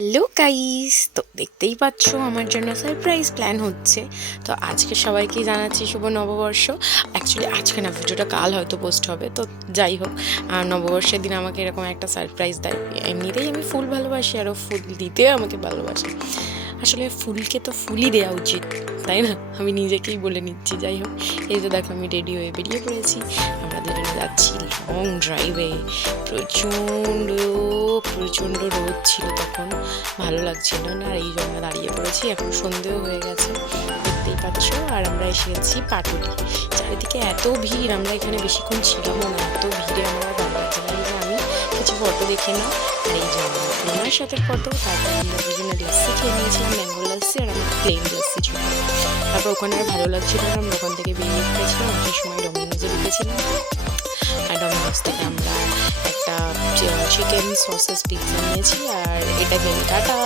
Hello guys, তো দেখতেই পাচ্ছ আমার জন্য সারপ্রাইজ প্ল্যান হচ্ছে। তো আজকে সবাইকে জানাচ্ছি শুভ নববর্ষ। অ্যাকচুয়ালি আজকে না, ভিডিওটা কাল হয়তো পোস্ট হবে। তো যাই হোক, নববর্ষের দিন আমাকে এরকম একটা সারপ্রাইজ দেয়। এমনিতেই আমি ফুল ভালোবাসি, আরও ফুল দিতে আমাকে ভালোবাসে। আসলে ফুলকে তো ফুলই দেওয়া উচিত, তাই না? আমি নিজেকেই বলে নিচ্ছি। যাই হোক, এই তো দেখো আমি রেডি হয়ে বেরিয়ে পড়েছি। আমরা দুজনে যাচ্ছি লং ড্রাইভে। প্রচণ্ড প্রচণ্ড রোদ ছিল তখন, ভালো লাগছিল না। আর এই জন্য দাঁড়িয়ে পড়েছি, এখন সন্ধেও হয়ে গেছে, দেখতেই পাচ্ছ। আর আমরা এসে গেছি পাটুলি। চারিদিকে এত ভিড়, আমরা এখানে বেশিক্ষণ ছিলামও না, এত ভিড়ে আমার ভালো লাগছে না। আমি কিছু ফটো দেখে নাও। আর এই জন্য ওনার সাথে ফটো। তারপর আমরা দুজনে লাস্সি খেয়ে নিয়েছিলাম, ম্যাঙ্গো লাস্সি, আর আমার প্লেন লাস্সি ছিল। তারপর ওখানে আর ভালো লাগছিল না, আমরা ওখান থেকে বেরিয়ে পড়েছিলাম। আসার সময় ডমিনোজে ঢুকেছিলাম। আর ডমিনোজ থেকে আমরা একটা চিকেন সসেস পিৎজা নিয়েছি। আর এটা গেলে টাটা।